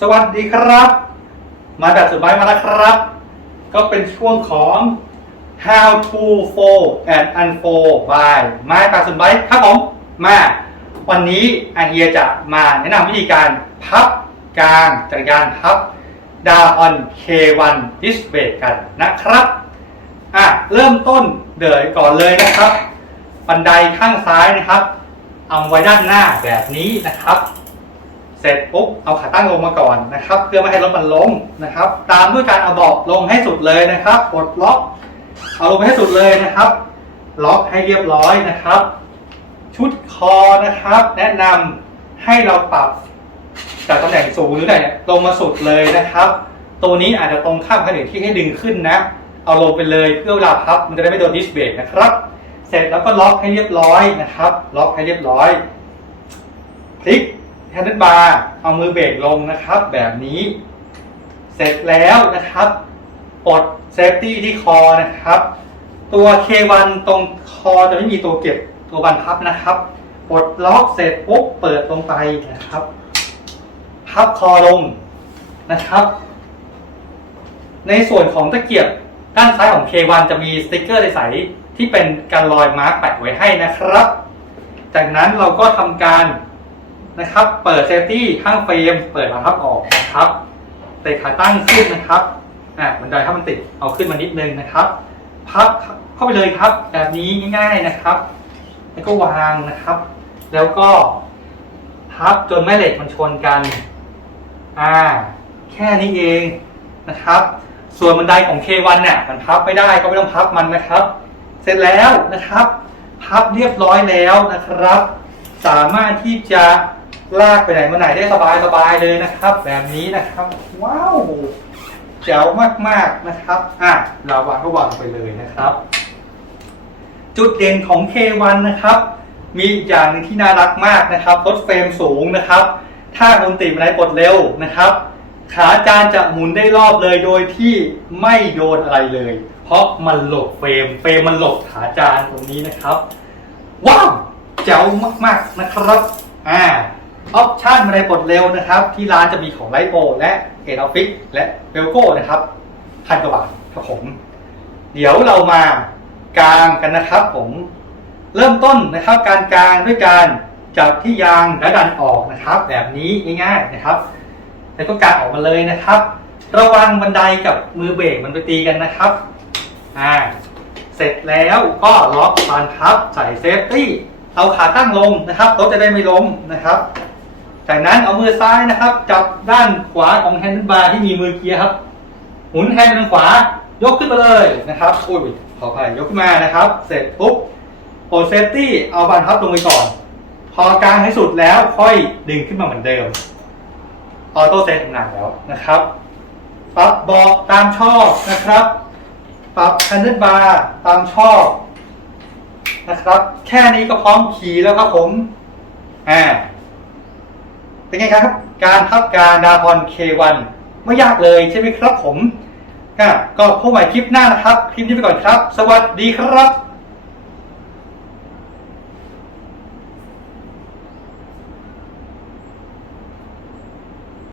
สวัสดีครับ มาแบบสุดท้ายมาแล้วครับ ก็เป็นช่วงของ how to fold and unfold by ไม้แบบสุดท้ายครับผม มา วันนี้อาเฮียจะมาแนะนำวิธีการพับกลางจักรยานพับดาออน K1 Display กันนะครับ อะ เริ่มต้นเดินก่อนเลยนะครับ บันไดข้างซ้ายนะครับเอาไว้ด้านหน้าแบบนี้นะครับ เสร็จปุ๊บเอาขาตั้งลงมาก่อนนะครับ เพื่อไม่ให้รถมันล้มนะครับ ตามด้วยการเอาเบาะลงให้สุดเลยนะครับปลดล็อก เอาลงไปให้สุดเลยนะครับ ล็อกให้เรียบร้อยนะครับ ชุดคอนะครับ แนะนำให้เราปรับจากตำแหน่งสูงหรือไหนลงมาสุดเลยนะครับ ตัวนี้อาจจะตรงข้ามขนาดที่ให้ดึงขึ้นนะ เอาลงไปเลยเพื่อเวลาพับ มันจะได้ไม่โดนดิสเบรกนะครับ เสร็จแล้วก็ล็อกให้เรียบร้อยนะครับ ล็อกให้เรียบร้อยพลิก ฮนด์บาร์เอามือเบรกลงนะครับ แบบนี้ เสร็จแล้วนะครับปลดเซฟตี้ที่คอนะครับ ตัว K1 ตรงคอจะไม่มีตัวเก็บตัวบันพับนะครับปลดล็อกเสร็จปุ๊บเปิดลงไปนะครับ พับคอลงนะครับ ในส่วนของตะเกียบด้านซ้ายของ K1 จะมีสติกเกอร์ใสๆที่เป็นการลอยมาร์กแปะไว้ให้นะครับ จากนั้นเราก็ทำการ นะครับ เปิดเซฟตี้ข้างเฟรม เปิดมาพับออกนะครับเตะขาตั้งขึ้นนะครับอ่าบันไดถ้ามันติดเอาขึ้นมานิดนึงนะครับ พับเข้าไปเลยครับ แบบนี้ง่าย ๆนะครับ แล้วก็วางนะครับ แล้วก็พับจนแม่เหล็กมันชนกันอ่าแค่นี้เองนะครับ ส่วนบันไดของ K1 เนี่ยมันพับไม่ได้ก็ไม่ต้องพับมันนะครับ เสร็จแล้วนะครับ พับเรียบร้อยแล้วนะครับ สามารถที่จะ ลากไปไหนมาไหนได้สบายสบายเลยนะครับ แบบนี้นะครับ ว้าวแจ๋วมากๆนะครับอะเราวางก็วางไปเลยนะครับ จุดเด่นของ K1 นะครับ มีอีกอย่างหนึ่งที่น่ารักมากนะครับรถเฟรมสูงนะครับ ถ้าคุณติดบันไดปลดเร็วนะครับ ขาจานจะหมุนได้รอบเลยโดยที่ไม่โดนอะไรเลย เพราะมันหลบเฟรมเฟรมมันหลบขาจานตรงนี้นะครับ ว้าว เจ๋วมากๆนะครับ อ่า ออปชันบันไดปลดเร็วนะครับ ที่ร้านจะมีของไลโปและเอ็นอฟฟิศและเบลโก้นะครับพันกว่าบาทครับผม เดี๋ยวเรามากางกันนะครับผมเริ่มต้นนะครับการกางด้วยการจับที่ยางและดันออกนะครับ แบบนี้ง่ายๆนะครับ แล้วก็กางออกมาเลยนะครับ ระวังบันไดกับมือเบรกมันไปตีกันนะครับอ่าเสร็จแล้วก็ล็อกบานพับใส่เซฟตี้เอาขาตั้งลงนะครับรถจะได้ไม่ล้มนะครับ จากนั้นเอามือซ้ายนะครับ จับด้านขวาของแฮนด์บาร์ที่มีมือเกียร์ครับ หมุนแฮนด์ทางขวายกขึ้นมาเลยนะครับอุ้ยขออภัยยกขึ้นมานะครับ เสร็จปุ๊บโอเซฟตี้เอาบานพับลงไปก่อน พอกางให้สุดแล้วค่อยดึงขึ้นมาเหมือนเดิมออโต้เซตทำงานแล้วนะครับ ปรับเบาะตามชอบนะครับ ปรับแฮนด์บาร์ตามชอบนะครับ แค่นี้ก็พร้อมขี่แล้วครับผมอ่า เป็นไงครับ การพับการดาพอน K1 ไม่ยากเลยใช่ไหมครับผมก็พบใหม่คลิปหน้านะครับ คลิปนี้ไปก่อนครับ สวัสดีครับ